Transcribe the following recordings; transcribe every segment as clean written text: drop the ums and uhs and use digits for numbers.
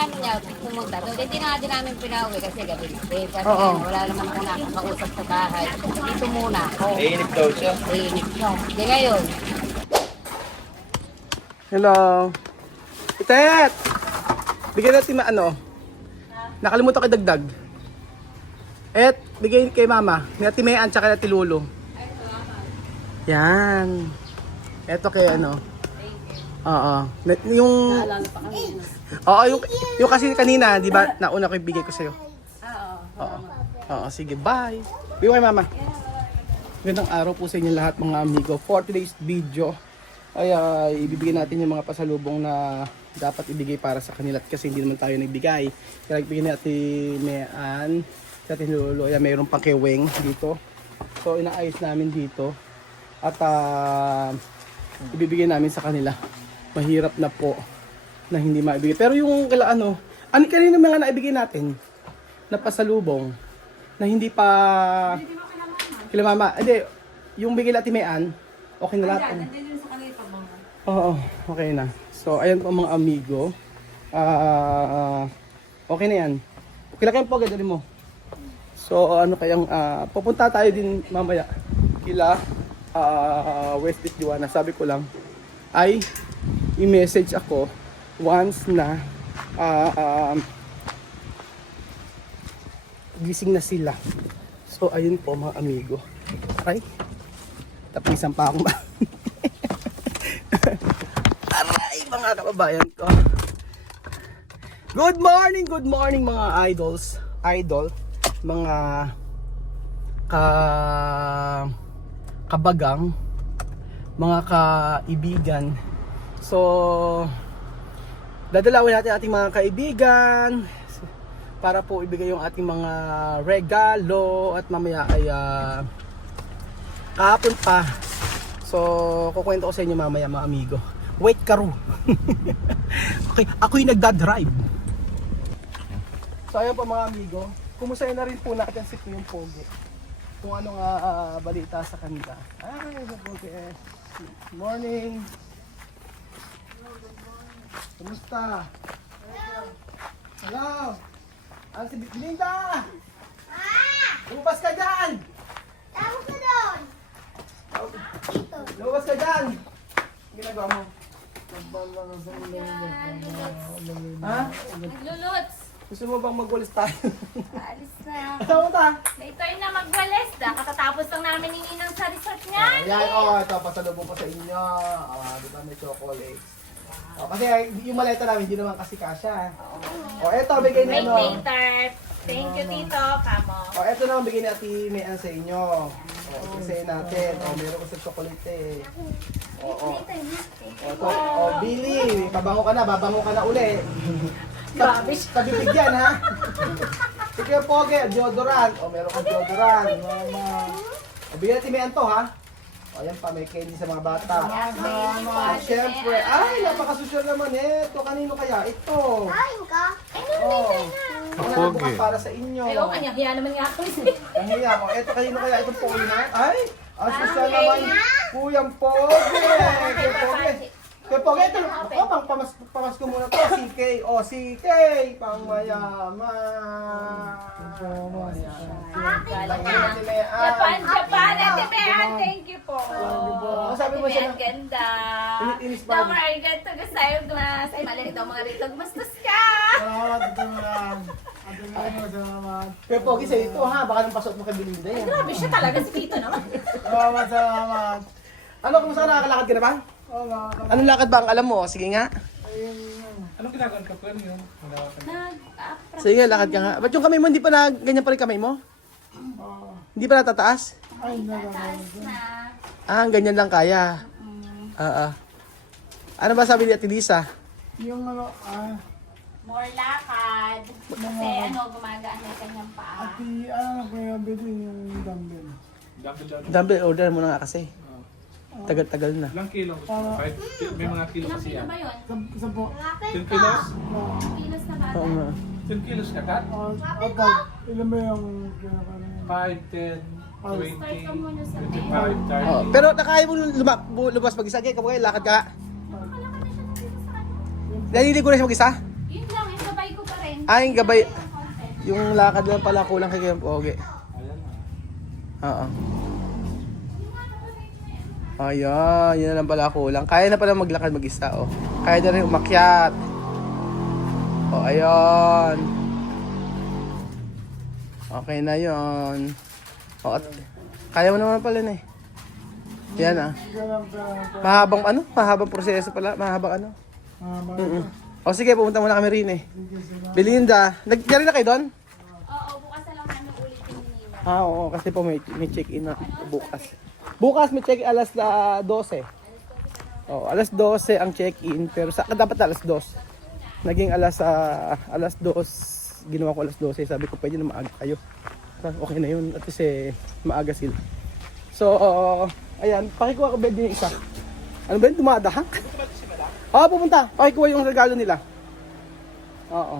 ano niya, pumunta. So, hindi na din namin pinauwi kasi gabi na. Kasi Oo. wala naman ako nakakausap sa bahay. Dito muna ako. Naiinip daw siya. Iinip siya. Hindi ngayon. Hello. Itet! Bigyan natin nakalimutan ko dagdag. Bigay kay mama. Ni Ate Mayan tsaka Ate Lulu. Yan. Eto kay Oo. Yung... Naalala pa kami. Oo, yung kasi kanina, di ba, nauna ko ibigay ko sa'yo. Oo. Oo. Oo, sige, bye. Bigay kay mama. Magandang araw po sa inyo lahat mga amigo. For today's video, ay ibibigay natin yung mga pasalubong na dapat ibigay para sa kanila kasi hindi naman tayo nagbigay. Kaya nagbigay natin Mayan, sa atin Lolo. Ayan, mayroon pang kay Weng dito. So, inaayos namin dito. At ibibigay namin sa kanila. Mahirap na po na hindi maibigay. Pero yung kala kanina mga naibigay natin na pasalubong na hindi pa kila mama. Hindi, yung bigay natin Mayan, okay na lahat. Oo, okay na. So, ayan po mga amigo. Okay na yan. Kila kayong pagod, dali mo. So, pupunta tayo din mamaya kila West Diwana. Sabi ko lang, ay i-message ako once na gising na sila. So, ayun po mga amigo. Ay, tapisan pa akong aray, mga kababayan ko. Good morning mga idol, mga kabagang, mga kaibigan. So, dadalawin natin ating mga kaibigan para po ibigay yung ating mga regalo at mamaya ay kahapon pa. So, kukwento ko sa inyo mamaya mga amigo. Wait karo. Okay, ako yung nagdadrive. So, ayan po mga amigo. Kumustahin na rin po natin si Kuyong Pogi. Kung anong balita sa kanila. Ay, Pogi. Good morning. Kumusta? Hello. Ano si Linda? Lumabas ka dyan! Tawag ka doon! Dito. Lumabas ka dyan! Ang ginagawa mo? Ha? Nagluluts. Gusto mo bang magwalis tayo? Alis na. Saan mo ta? Ito'y na magwalis. Katatapos lang namin hininang sa resort nga. Ayan, ito, pasalubong ko sa inyo. Di ba may chocolates? Kasi yung maleta namin, hindi naman kasi kasya. Eto, bigay na Wait later. Thank you, Tito. Kamo. Eto na, bigay na Ate Mayan sa inyo. Isayin natin. Meron ko sa chocolate eh. Billy, babango ka na uli. Kabibigyan ha. Sige Pogi, deodorant. Meron kang deodorant. Bigyan natin Mayan to ha. Ayan pa, may candy sa mga bata. Siyempre, ay, napakasosyal naman eh. Ito, kanino kaya? Ito. Kain ka? Bukas para sa inyo. Ay, oo, kanya naman nga ako. Kahiya ko. Ito, kanino kaya? Itong Pogi na? Ay, sosyal naman. Kuyang Pogi. Kuya Pogi. Kuya Pogi, ito. Ako, pamasko muna to. CK. CK. Pang mayaman. Japan, Ate Mayan, thank you po. Sabi mo siya na, Ganda. inis pa Don't worry, ganito ka sa'yo, Gmas. Ay, maliit daw mga rito. Gumastos ka! Kuya Pogi, sa ito ha. Baka nang pasok mo kay Belinda yan. Grabe siya talaga, si Tito naman. Salamat. Ano, kumusta nakakalakad ka na ba? Anong lakad ba ang alam mo? Sige nga. Anong ginagawa ka pa yun? Sige, lakad ka nga. Ba't yung kamay mo, hindi pa na ganyan pa rin kamay mo? Hindi pa natataas? Ganyan lang kaya. Ano ba sabi ni Ate Lisa? More lakad. Kasi gumagaan na yung kanyang paa. Dumbbell order mo na nga kasi. Tagal-tagal na. Ilang kilo? May mga kilo Ilang kasi kilo yan. ba yun? 10 kilos? Kilos na ba? Oo nga. 10 kilos ka, Kat? Ilan ba yung kinakain? 5, 10, 20, Start ka muna sa 25, 30. Pero nakaya mo lumabas mag-isa. Kaya kapag lakad ka. Nakalakad na siya dito sa ano. Naliligo na siya mag-isa? Yun lang, yung sabay ko Ay, gabay. Yung lakad lang pala kulang kay Kuya Pogi. Oo. Ayan, yun na lang pala kulang. Kaya na pala maglakad mag-isa, oh. Kaya na rin umakyat. Oh, ayun. Okay na yun. Oh, at kaya mo naman pala na eh. Yan ah. Mahabang ano? Mahabang proseso pala. Mahabang ano? O sige, pumunta muna kami rin eh. Belinda, nagyari na kayo doon? Oo, bukas na lang namin ulitin ni Nina. Ah, oo, kasi po may check-in na bukas. Bukas may check-in alas 12. Oh, alas 12 ang check-in, pero sa dapat alas 2. Naging alas 2, ginawa ko alas 12. Sabi ko pwede na maaga kayo. Okay na yun, at least maaga sila. So, ayan, pakikuha ko ba din yung isa? Ano ba yun, dumadahang? Oo, pupunta. Pakikuha yung regalo nila. Oo.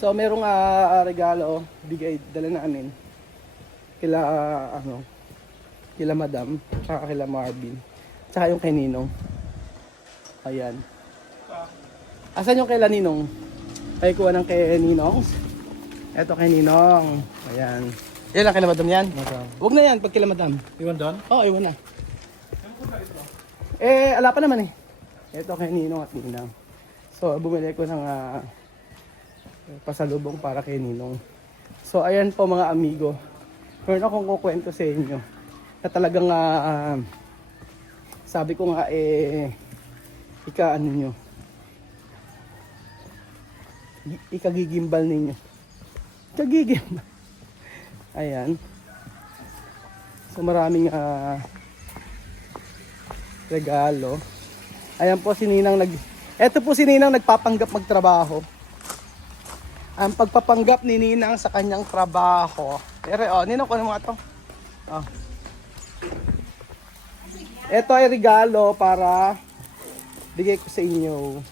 So, merong regalo, bigay, dala namin. Kila, kila Madam, tsaka kila Marvin. Tsaka yung kay Ninong. Ayan. Asan yung kay Ninong? Pakikuha ng kay Ninong. Eto kay Ninong. Ayan. Yan lang kila Madam yan? Huwag na yan, pag kila Madam. Iwan doon? Oo, iwan na. Ala pa naman eh. Ito kay Ninong at Ninang. So, bumili ko ng pasalubong para kay Ninong. So, ayan po mga amigo. Meron akong kukwento sa inyo. Na talagang, sabi ko nga ika-ano nyo. Ikagigimbal ninyo. Ikagigimbal. Ayan. So, maraming regalo. Ayan po si Ninang Eto po si Ninang nagpapanggap magtrabaho. Ang pagpapanggap ni Ninang sa kanyang trabaho. Pero Ninang, kunin mo nga to. Oh. Ito ay regalo para bigay ko sa inyo.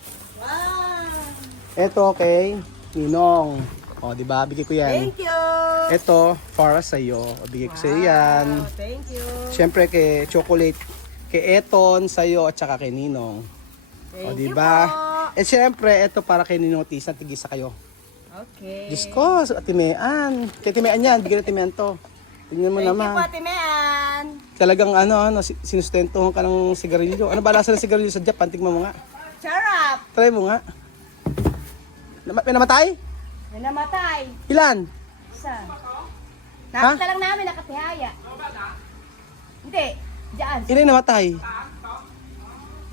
Ito kay Ninong. O, di ba? Bigay ko yan. Thank you. Ito para sa iyo. Bigay ko sa iyo yan. Thank you. Siyempre kay chocolate kay Eton, sa iyo at saka kay Ninong. O, di ba? Eh siyempre, ito para kay Ninong Tisa, tigisa kayo. Okay. Diyos ko, sa Timean. Kay Timean yan, bigyan na Timean to. Tingnan mo Thank you naman. po, Ate Mean. Talagang sinustentuhan ka ng sigarilyo. Ano ba lasa ng sigarilyo sa Japan? Tingnan mo nga. Charap. Try mo nga. May namatay? May namatay. Ilan? Isa. Nakita lang namin, nakatihaya. Hindi. Diyan. Ilan yung namatay?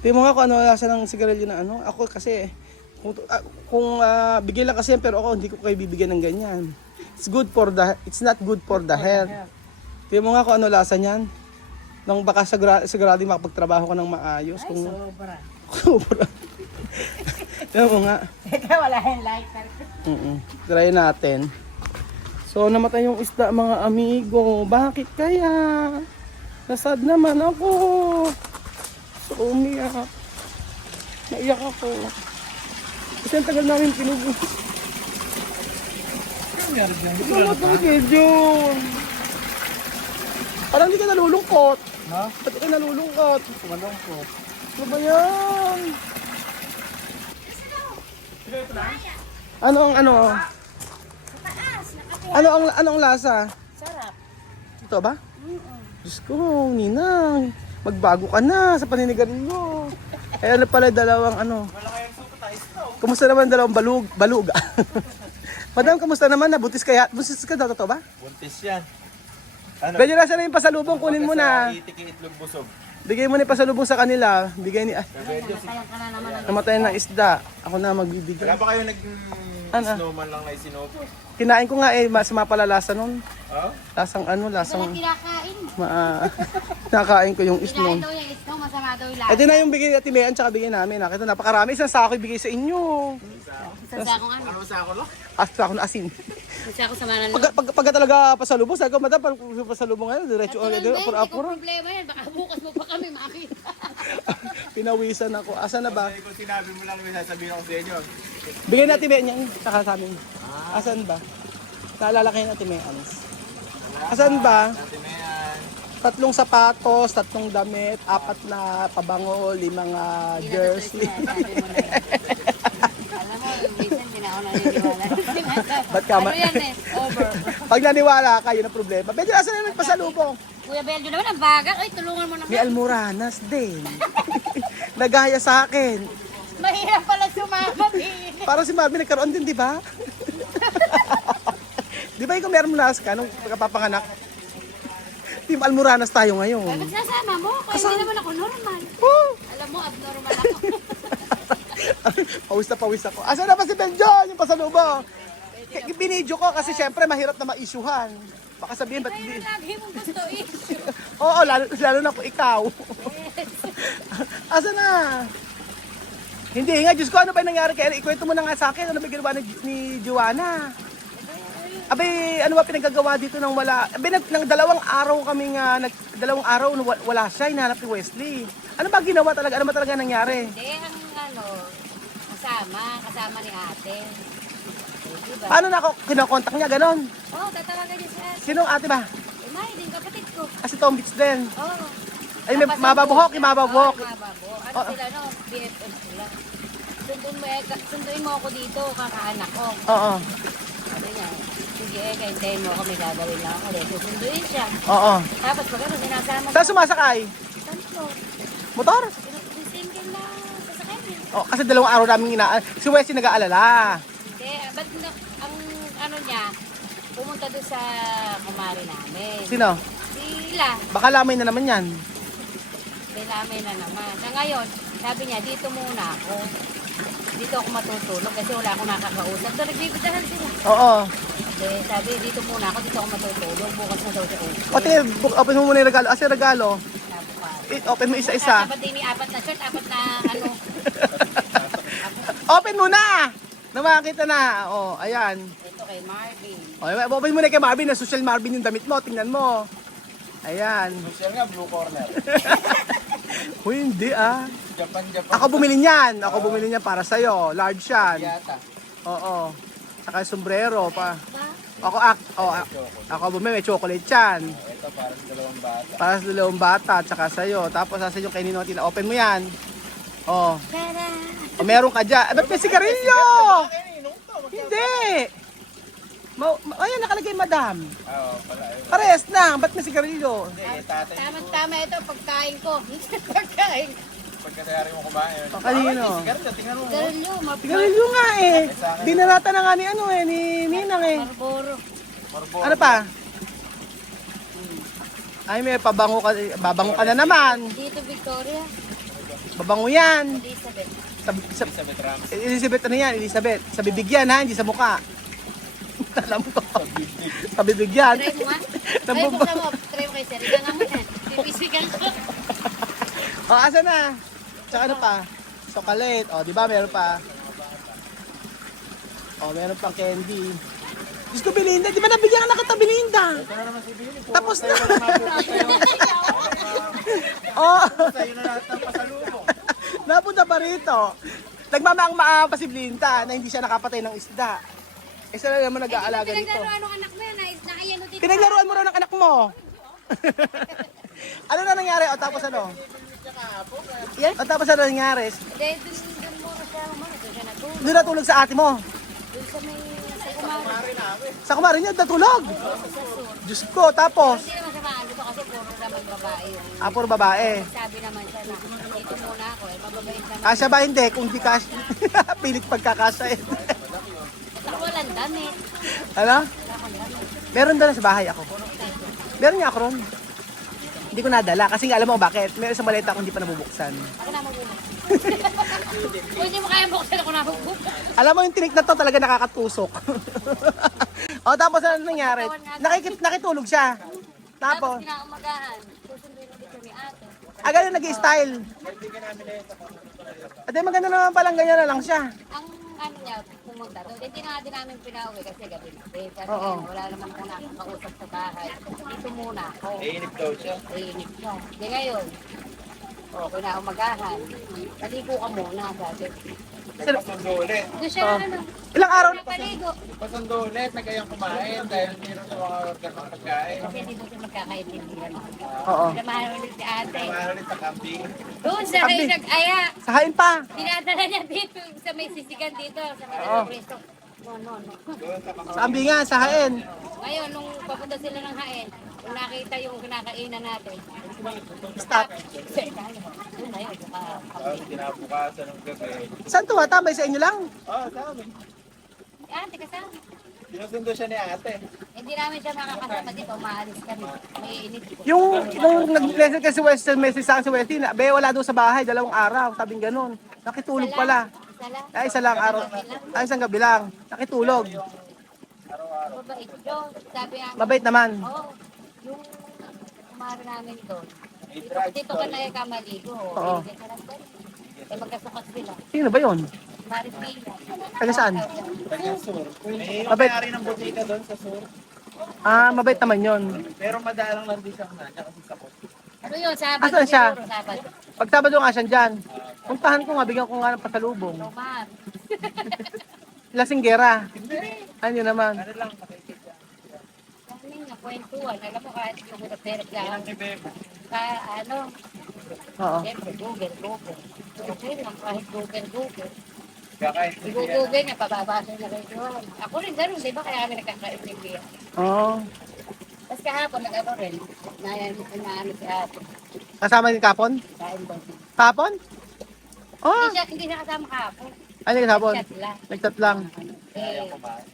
Tingnan mo nga kung ano lasa ng sigarilyo na ano. Ako kasi, kung bigyan lang kasi yan, pero ako hindi ko kayo bibigyan ng ganyan. It's not good for the health. Tingnan mo nga kung ano lasa niyan. Nang baka sigurado makapagtrabaho ko ng maayos. Ay, sobra. Sobra. Tingnan mo nga. Teka, wala yung lighter. Try natin. So, namatay yung isda mga amigo. Bakit kaya? Nasad naman ako. So, umiyak. Naiyak ako. Kasi ang tagal namin pinubo. Namatay kay Jun. Parang hindi ka nalulungkot. Ha? Ba't ka nalulungkot? Malungkot. Ano ba yan? Ano ang ano? Ano ang lasa? Sarap. Ito ba? Diyos ko, Ninang. Magbago ka na sa paninigarilyo. Eh ano pala dalawang ano? Kumusta naman dalawang baluga? Madam, kamusta naman? Buntis ka daw, totoo ba? Buntis yan. Ano? Pwede na sana yung pasalubong, kunin mo na. Itik itlog busog. Bigay mo na yung pasalubong sa kanila. Bigay ni... Sayang ka na naman. Namatay ng isda. Ako na magbibigay. Wala pa kayo Ano? snowman lang na isinopos? Kinain ko nga mas mapalasa nun. Oh? Lasang ano, lasang... Walang kinakain. Nakain ko yung Kinain isno. daw yung isno, masama daw yung lahat. Ito na yung bigay ni Ate Mean, tsaka bigay namin. Nakita, napakarami. Isang sako ibigay sa inyo. Sa sakong ano. Ano sa ako lo? Sako na asin. Sa sako sa manan. Pagka talaga pasalubong, sabi ko, madam, pag pasalubong ngayon, diretso, Hindi ko apura. problema yan. Baka bukas mo pa kami makita. Pinawisan ako. Asan na ba? Kung sinabi mo lang, may sasabihin ako sa inyo. Bigay natin Mean yan, tsaka sa amin. Asan ba? Naalala kayo natin Mean. Asan ba? Ate Mayan. 3 sapatos, 3 damit, 4 na pabango, 5 jersey. Alam mo, yung minsan ako naniniwala. Ba't ka Ano yan eh? Over. Pag naniwala ka, yun ang problema. Medyo nasa na nagpasalubong. Kuya Beljo naman, ang baga. Ay, tulungan mo May naman. almoranas din. Nagaya sa akin. Mahirap pala sumama din. Parang si Marvin nagkaroon din, di ba? Di ba ikaw meron nas ka nung pagkapapanganak? Team Almoranas tayo ngayon. Ba't nasama mo? Kaya hindi naman ako normal. Oh! Alam mo, abnormal ako. Pawis na pawis ako. Asa na ba si Benjo? Yung pasalubong. Binidyo ko kasi syempre mahirap na ma-issuehan. Baka sabihin, ba't Kaya hindi? lagi mong gusto issue. Oo, lalo na po ikaw. Asa na? Hindi nga, Diyos ko, ano ba yung nangyari kay Eric? Ikwento mo na nga sa akin, ano ba ginawa ni Joanna? Abay, ano ba pinagagawa dito nang wala? Abay, nang 2 araw kami nga, 2 araw wala siya, hinahanap ni Wesley. Ano ba ginawa talaga? Ano ba talaga nangyari? Hindi, ang kasama ni ate. Eh, diba? Paano na ako kinokontak niya, ganon? Oo, tatawagan niya sa ate. Sinong ate ba? Eh, may din, kapatid ko. Si Tom Beach din. Oo. Ay, may mababuhok, yung mababuhok. Oo, mababuhok. Ano sila, no? BFF sila. Sunduin mo ako dito, kakaanak ko. Oo. Sabi niya, sige, kaintayin mo ako, may gagawin lang ako. Dahil susunduin siya. Oo. Tapos pag ano, sinasama Saan sumasakay? Tanto. Motor? Single na sasakay niya. Oh, kasi 2 araw namin si Wesley nag-aalala. Hindi, ba't ang ano niya, pumunta doon sa kumari namin. Sino? Sila, Baka lamay na naman yan. may lamay na naman. Na ngayon, sabi niya, dito muna ako. Dito ako matutulog kasi wala akong nakakausap. So, nagbibitahan sila. Oo. Eh, sabi, dito muna ako, dito ako matutulog. Bukas na daw siya uwi. O, tingin, open mo muna yung regalo. Kasi regalo, Nabukas. open mo isa-isa. Dapat din may 4 na shirt, 4 na ano. Open mo na! Na makakita na. O, ayan. Ito kay Marvin. O, open mo na kay Marvin. Na social Marvin yung damit mo. Tingnan mo. Ayan. Social nga, blue corner. Uy, hindi ah. Japan. Ako bumili niyan. Ako bumili niyan para sa'yo. Large yan. Yata. Oo. Saka sombrero pa. Ba? Ako bumili. May chocolate yan. Ito para sa 2 bata. Para sa 2 bata. Tsaka sa'yo. Tapos sa yung kay Ninoti na open mo yan. O. Tada! O meron ka dyan. Ba't may sigarilyo? Hindi. Ayan, nakalagay madam. Oo, pala yun. Parehas na. Ba't may sigarilyo? Hindi, tatay. Tama ito, pagkain ko. Pagkain. Pagkatayari mo kumain. O, kanino? Sigarilyo, tingnan mo. Garilyo, Sigarilyo nga eh. Dinarata na nga ni ano eh, ni Ninang eh. Marlboro. Ano pa? Ay, may pabango ka. Babango ka na naman. Dito, Victoria. Babango yan. Elizabeth. Sa Betram. Elizabeth ano yan? Elizabeth. Sa bibig yan ha, hindi sa mukha. Alam ko. Sa bibig yan. Try mo nga. Ay, Nabubang. buksan mo. Try mo kay Serena nga mo yan. Pipisikan ko. O, asa na? Tsaka ano pa? Chocolate. O, di ba meron pa? O, meron pang candy. Diyos ko, Belinda. Di ba nabigyan ka na kita, Belinda? Tapos na. O, Sa'yo na lahat ng pasalubong. napunta pa rito. Nagmamaang-maang pa si Belinda na hindi siya nakapatay ng isda. Isa na naman nag-aalaga dito. Pinaglaro ano anak mo yan. Nakayano dito. Pinaglaruan mo raw ng anak mo. Ano na nangyari? O tapos ano? Yan? O tapos ano nangyari? Hindi, dun mo siya umano. Doon siya natulog. Doon natulog sa ate mo. Doon sa may sa kumari. Sa kumari niya natulog. Diyos ko, tapos. Hindi naman siya maano to kasi puro naman babae yung Puro babae. sabi naman siya na dito muna ako eh. Mababayin ka na. Kasya ba hindi? Kung di kasya. Pilit pagkakasya eh. Ako walang damit. Ano? Ako damit. Meron doon sa bahay ako. Meron niya ako ron. Hindi ko nadala kasi nga alam mo bakit. Meron sa maleta akong hindi pa nabubuksan. Ako na magbubuk. Kung hindi mo kaya buksan ako na magbubuk. Alam mo yung tinik na to talaga nakakatusok. O tapos ano nangyari? Nakitulog siya. Tapos Tapos, kinaumagahan. Susunduin ulit kami ate. ganun nag-style. Ate maganda naman palang ganyan na lang siya. Ang ano niya, pumunta doon. Hindi na din namin pinauwi kasi gabi na. Kasi Oo. wala naman ko nakakausap sa bahay. Dito muna ako. Inip daw siya. Iinip siya. Di ngayon, kinaumagahan. Paligo ka muna, sabi. Nagpasundo ulit. Doon siya, Ilang araw napaligo. Nagpasundo ulit, nagkayang kumain dahil meron sa mga order ng pagkain. Kasi dito siya magkakaintindihan. Oo. Pinamahan ulit si ate. Kumain ulit sa camping. Doon sa may nag-aya. Sahain pa. Dinadala niya dito sa may sisigan dito. Sa may Oo. preso. No. Sa Ambingan, sa Haen. Ngayon, nung papunta sila ng Hain, kung nakita yung kinakainan natin, Stop. yun na yun, Kinabukasan ng gabi. Saan to? Tambay sa inyo lang? Oo, sabi. ate kasama. Sinusundo siya ni ate. Hindi namin siya makakasama dito, maalis kami. May init. Yung nag-message kasi Western message sa akin si Westy, na, be, wala doon sa bahay, 2 araw. Sabing ganun. Nakitulog pala. Sala. Ay, isa lang araw. Ay, isang gabi lang. Nakitulog. Mabait yun. Sabi nga, Mabait naman. oo, yung kumari namin doon. Dito ka na kamaligo. Oo. Eh, magkasukat sila. Sino ba yun? Maripila. Taga saan? Taga sur. May Mabait. may-ari ng butika doon sa sur. Ah, mabait naman yun. Pero madalang lang din siya kanya kasi sakot. Ano yun? Sabado Asan siya? siguro, Sabado. Pag Sabado nga siya dyan, puntahan ko nga, bigyan ko nga ng pasalubong. Romar. Lasinggera. Ano yun naman? Ano lang, makikita. Kami nga, kwentuhan. Alam mo kahit yung hirap-hirap lang. Ni Bebo. Ano, Oo. siyempre, Google. Okay lang, kahit Google. Kaya kahit Si Google niya, pababasa na rin yun. Ako rin ganun, di ba? Kaya kami nagkakaintindihan. Oo. Tapos kahapon, nag-ano rin. Naano si ate. Kasama din kapon? Kain daw. Kapon? Oh, Hindi siya kasama kahapon. ano yung kapon? Chat lang. Nagtat lang.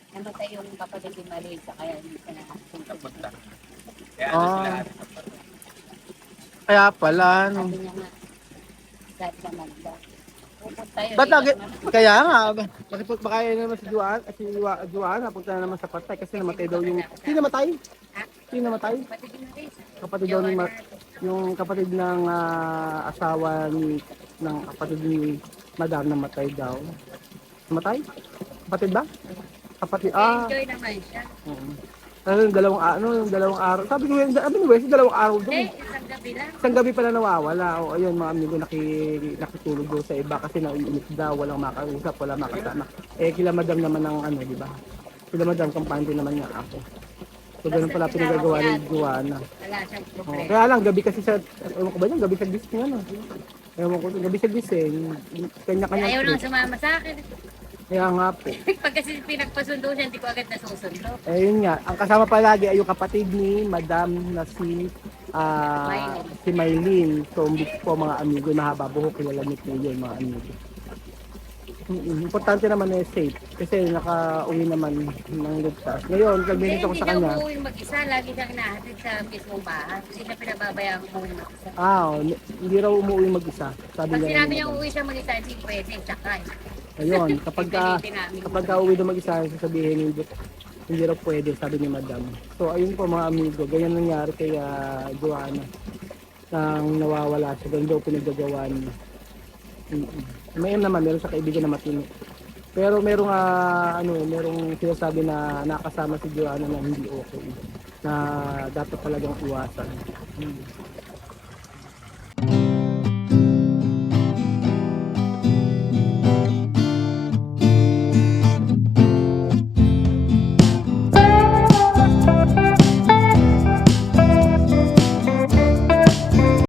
Namatay yung kapatid ni Marisa, kaya hindi siya nakapunta. punta. Kaya ano Ah. sila ate. Kaya pala, no. Sabi niya nga, sabi sa Magda. Pupunta yun. Ba't lagi? iyak naman. Kaya nga, bakit baka yun naman si Juan, Juan, napunta na naman sa patay kasi namatay daw yung, sino namatay? Sino namatay? Kapatid ni Marisa. Kapatid daw ni, yung kapatid ng asawa ni, ng kapatid ni Madam namatay daw. Namatay? Kapatid ba? Kapatid, Enjoy naman siya. Ano yung yung dalawang araw. Sabi ni Wes, 2 araw doon. Isang gabi lang. Isang gabi pala nawawala. O ayun mga amigo, nakitulog doon sa iba kasi naiinit daw, walang makausap, walang makasama. Eh kila madam naman ng ano, di ba? Kila madam, kampante naman nga ako. So ganun pala pinagagawa ni Juana. Wala siyang Oh, problema. kaya lang, gabi kasi sa, ewan ko ba yan, gabi sa gising ano. Ewan ko, gabi sa gising, kanya-kanya Ayaw trip. nang sumama sa akin. Kaya nga po. Pag kasi pinagpasundo siya, hindi ko agad nasusundo. Eh yun nga, ang kasama palagi ay yung kapatid ni Madam na si Maylin. So, umbis po mga amigo, mahaba buhok, kilala niyo po yun mga amigo. Importante naman na safe kasi naka-uwi naman ng ligtas. Ngayon, Hindi pag ko sa siya kanya, umuwi mag-isa. Lagi siyang inahatid sa mismong bahay. Hindi siya pinababayaan umuwi mag-isa. hindi raw umuwi mag-isa. Sabi Pag niya sinabi ng niya madam. umuwi siya mag-isa, hindi pwede. Sakay. Ayun, kapag uwi na mag-isa, sasabihin hindi raw pwede, sabi ni Madam. So ayun po mga amigo, ganyan nangyari kay Joanna. Nang nawawala siya, ganun daw pinagagawa niya. Mayroon naman, meron sa kaibigan na matino. Pero merong merong sinasabi na nakasama si Joanna na hindi okay. Na dapat talagang iwasan.